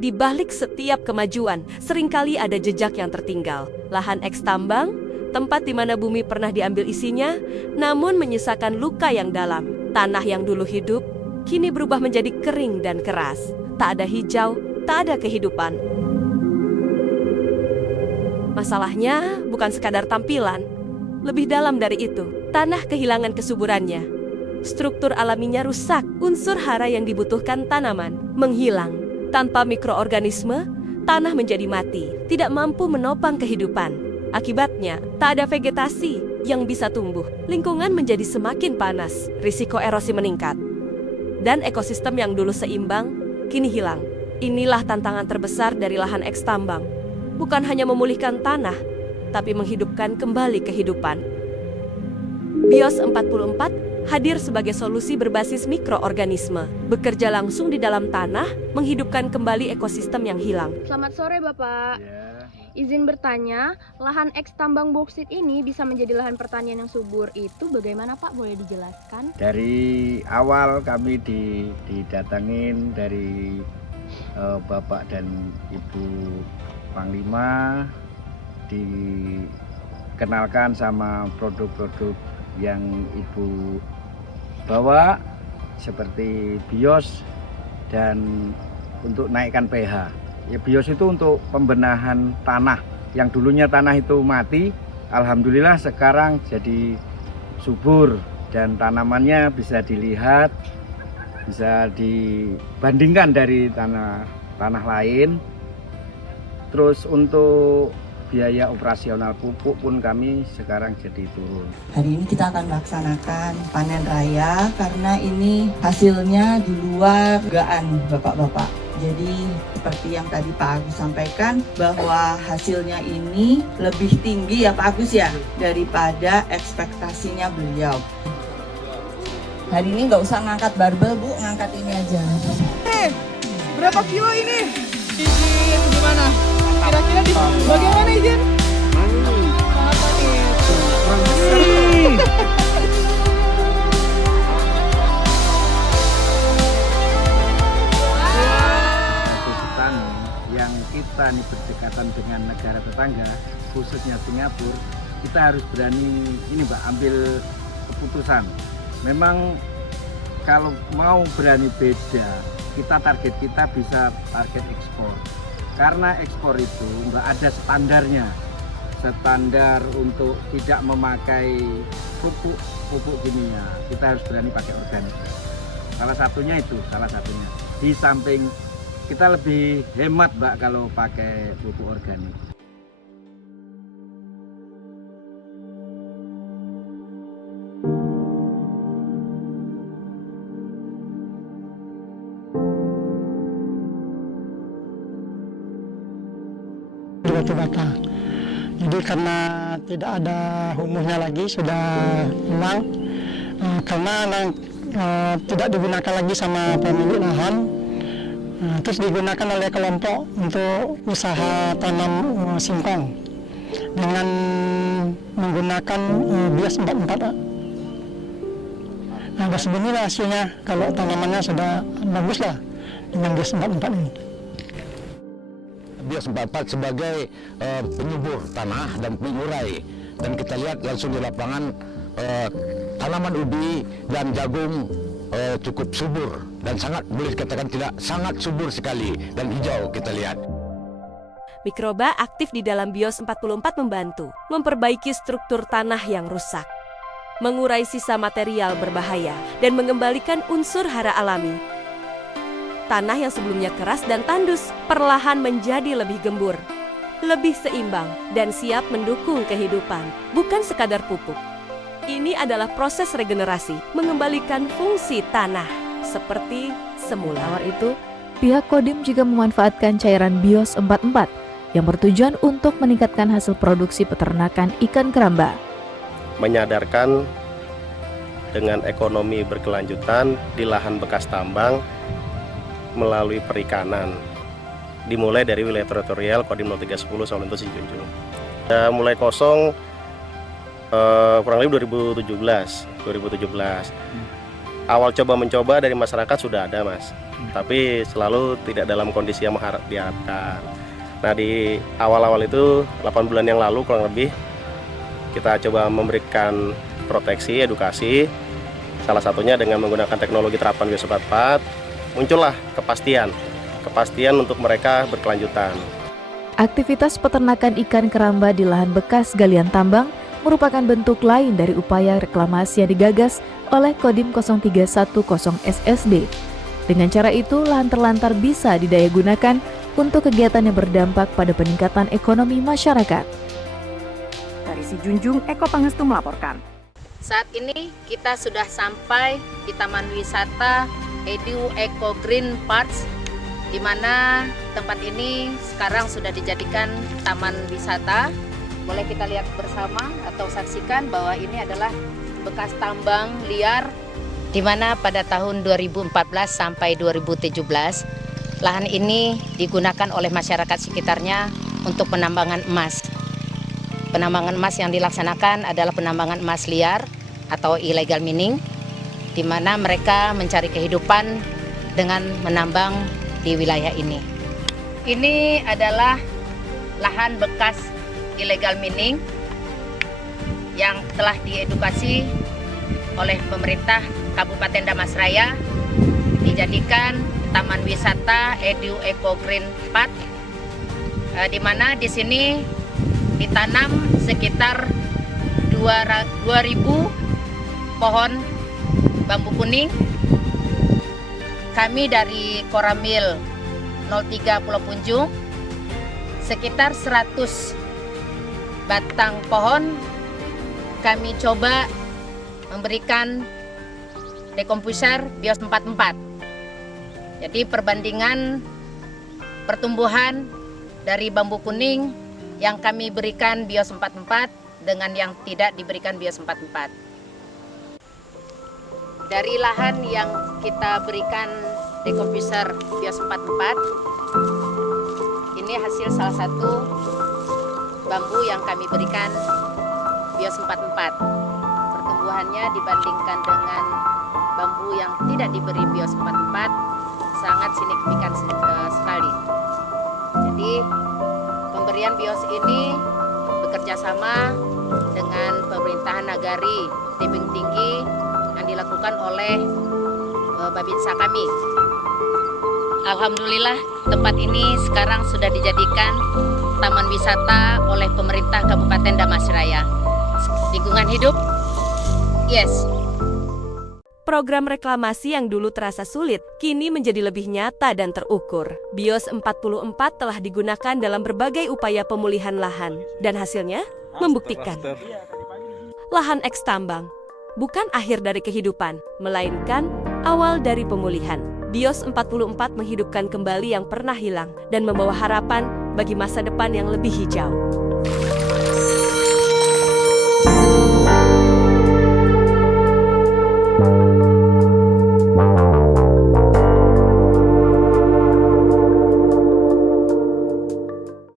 Di balik setiap kemajuan, seringkali ada jejak yang tertinggal. Lahan eks tambang, tempat di mana bumi pernah diambil isinya, namun menyisakan luka yang dalam. Tanah yang dulu hidup, kini berubah menjadi kering dan keras. Tak ada hijau, tak ada kehidupan. Masalahnya bukan sekadar tampilan. Lebih dalam dari itu, tanah kehilangan kesuburannya. Struktur alaminya rusak, unsur hara yang dibutuhkan tanaman menghilang. Tanpa mikroorganisme, tanah menjadi mati, tidak mampu menopang kehidupan. Akibatnya, tak ada vegetasi yang bisa tumbuh. Lingkungan menjadi semakin panas, risiko erosi meningkat. Dan ekosistem yang dulu seimbang, kini hilang. Inilah tantangan terbesar dari lahan eks tambang. Bukan hanya memulihkan tanah, tapi menghidupkan kembali kehidupan. BIOS 44 hadir sebagai solusi berbasis mikroorganisme. Bekerja langsung di dalam tanah, menghidupkan kembali ekosistem yang hilang. Selamat sore Bapak. Ya, Izin bertanya, lahan eks tambang boksit ini bisa menjadi lahan pertanian yang subur. Itu bagaimana Pak? Boleh dijelaskan? dari awal kami didatangin dari Bapak dan Ibu Panglima, dikenalkan sama produk-produk yang Ibu bawa seperti BIOS dan untuk naikkan pH. Ya, BIOS itu untuk pembenahan tanah. Yang dulunya tanah itu mati, alhamdulillah sekarang jadi subur dan tanamannya bisa dilihat, bisa dibandingkan dari tanah lain. Terus untuk biaya operasional pupuk pun kami sekarang jadi turun. Hari ini kita akan melaksanakan panen raya karena ini hasilnya di luar dugaan Bapak-bapak. Jadi seperti yang tadi Pak Agus sampaikan bahwa hasilnya ini lebih tinggi ya Pak Agus ya daripada ekspektasinya beliau. Hari ini nggak usah ngangkat barbel Bu, ngangkat ini aja. Berapa kilo ini? Izin gimana? Kira-kira di bagaimana izin? Sangat manis. Petani yang kita nih berdekatan dengan negara tetangga, khususnya Singapura, kita harus berani ini Mbak, ambil keputusan. Memang kalau mau berani beda, target kita bisa target ekspor. Karena ekspor itu Mbak ada standarnya. Standar untuk tidak memakai pupuk kimia. Kita harus berani pakai organik. Salah satunya itu, Di samping kita lebih hemat Mbak kalau pakai pupuk organik. Batu-bata. Jadi karena tidak ada humusnya lagi sudah hilang, karena tidak digunakan lagi sama pemilik lahan, terus digunakan oleh kelompok untuk usaha tanam singkong dengan menggunakan BIOS 44. Nah, beginilah hasilnya kalau tanamannya sudah bagus lah dengan BIOS 44 ini. BIOS 44 sebagai penyubur tanah dan pengurai, dan kita lihat langsung di lapangan tanaman ubi dan jagung cukup subur dan sangat, boleh dikatakan sangat subur sekali dan hijau kita lihat. Mikroba aktif di dalam BIOS 44 membantu memperbaiki struktur tanah yang rusak, mengurai sisa material berbahaya, dan mengembalikan unsur hara alami. Tanah yang sebelumnya keras dan tandus perlahan menjadi lebih gembur, lebih seimbang, dan siap mendukung kehidupan, bukan sekadar pupuk. Ini adalah proses regenerasi, mengembalikan fungsi tanah seperti semula. Awal itu, pihak Kodim juga memanfaatkan cairan BIOS 44 yang bertujuan untuk meningkatkan hasil produksi peternakan ikan keramba. Menyadarkan dengan ekonomi berkelanjutan di lahan bekas tambang melalui perikanan, dimulai dari wilayah teritorial Kodim 0310 Sawalunto Sijunjung. Mulai kosong kurang lebih 2017. awal coba-mencoba dari masyarakat sudah ada, Mas. Tapi selalu tidak dalam kondisi yang diharapkan. Nah, di awal-awal itu 8 bulan yang lalu kurang lebih kita coba memberikan proteksi, edukasi. Salah satunya dengan menggunakan teknologi terapan BIOS 44, muncullah kepastian untuk mereka berkelanjutan. Aktivitas peternakan ikan keramba di lahan bekas galian tambang merupakan bentuk lain dari upaya reklamasi yang digagas oleh Kodim 0310 SSD. Dengan cara itu, lahan terlantar bisa didayagunakan untuk kegiatan yang berdampak pada peningkatan ekonomi masyarakat. Dari Sijunjung, Eko Pangestu melaporkan. Saat ini kita sudah sampai di Taman Wisata Edu Eco Green Parks, di mana tempat ini sekarang sudah dijadikan taman wisata. Boleh kita lihat bersama atau saksikan bahwa ini adalah bekas tambang liar, di mana pada tahun 2014 sampai 2017 lahan ini digunakan oleh masyarakat sekitarnya untuk penambangan emas. Penambangan emas yang dilaksanakan adalah penambangan emas liar atau illegal mining, di mana mereka mencari kehidupan dengan menambang di wilayah ini. Ini adalah lahan bekas illegal mining yang telah diedukasi oleh pemerintah Kabupaten Damasraya, dijadikan Taman Wisata Edu Eco Green Park, di mana di sini ditanam sekitar 2.000 pohon bambu kuning. Kami dari Koramil 03 Pulau Punjung, sekitar 100 batang pohon kami coba memberikan dekomposer BIOS 44. Jadi perbandingan pertumbuhan dari bambu kuning yang kami berikan BIOS 44 dengan yang tidak diberikan BIOS 44. Dari lahan yang kita berikan dekomposer BIOS 44, ini hasil salah satu bambu yang kami berikan BIOS 44. Pertumbuhannya dibandingkan dengan bambu yang tidak diberi BIOS 44 sangat signifikan sekali. Jadi pemberian BIOS ini bekerja sama dengan pemerintahan nagari Tebing Tinggi yang dilakukan oleh Babinsa kami. Alhamdulillah tempat ini sekarang sudah dijadikan taman wisata oleh pemerintah Kabupaten Damasraya. Lingkungan hidup, yes. Program reklamasi yang dulu terasa sulit, kini menjadi lebih nyata dan terukur. BIOS 44 telah digunakan dalam berbagai upaya pemulihan lahan, dan hasilnya membuktikan. Lahan eks tambang bukan akhir dari kehidupan, melainkan awal dari pemulihan. BIOS 44 menghidupkan kembali yang pernah hilang, dan membawa harapan bagi masa depan yang lebih hijau.